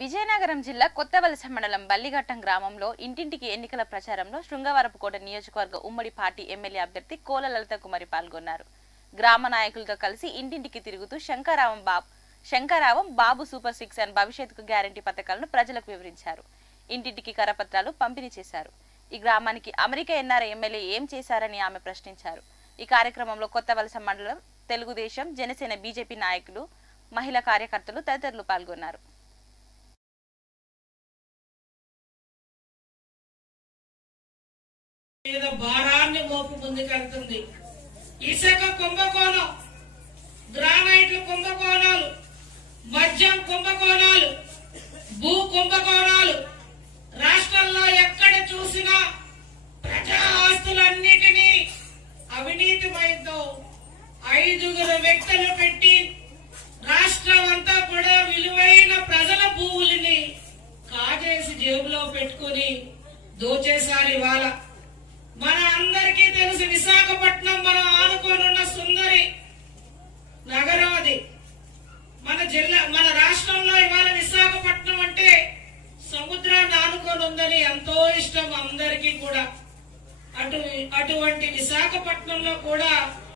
విజయనగరం జిల్లా కొత్తవలస మండలం బల్లిఘట్టం గ్రామంలో ఇంటింటికి ఎన్నికల ప్రచారంలో శృంగవరపుకోట నియోజకవర్గ ఉమ్మడి పార్టీ ఎమ్మెల్యే అభ్యర్థి కోల లలిత కుమారి పాల్గొన్నారు. గ్రామ నాయకులతో కలిసి ఇంటింటికి తిరుగుతూ శంకరావం బాబు సూపర్ 6 అండ్ భవిష్యత్తుకు గ్యారంటీ పథకాలను ప్రజలకు వివరించారు. ఇంటింటికి కరపత్రాలు పంపిణీ చేశారు. ఈ గ్రామానికి అమెరికా ఎన్ఆర్ఐ ఎమ్మెల్యే ఏం చేశారని ఆమె ప్రశ్నించారు. ఈ కార్యక్రమంలో కొత్తవలస మండలం తెలుగుదేశం, జనసేన, బీజేపీ నాయకులు, మహిళా కార్యకర్తలు తదితరులు పాల్గొన్నారు. భారాన్ని మోపు ముందుకెళ్తుంది. ఇసుక కుంభకోణం, గ్రానైట్లు కుంభకోణాలు, మద్యం కుంభకోణాలు, భూ కుంభకోణాలు, రాష్ట్రంలో ఎక్కడ చూసినా ప్రజా ఆస్తులన్నిటినీ అవినీతిమయంతో 5 వ్యక్తులు పెట్టి రాష్ట్రం అంతా కూడా విలువైన ప్రజల భూములని కాజేసి జేబులో పెట్టుకుని దోచేశారు. ఇవాళ మన అందరికీ తెలుసు, విశాఖపట్నం మనం ఆనుకోనున్న సుందరి నగరం. అది మన జిల్లా, మన రాష్ట్రంలో ఇవాళ విశాఖపట్నం అంటే సముద్రాన్ని ఆనుకొని ఉందని ఎంతో ఇష్టం అందరికీ కూడా. అటువంటి విశాఖపట్నంలో కూడా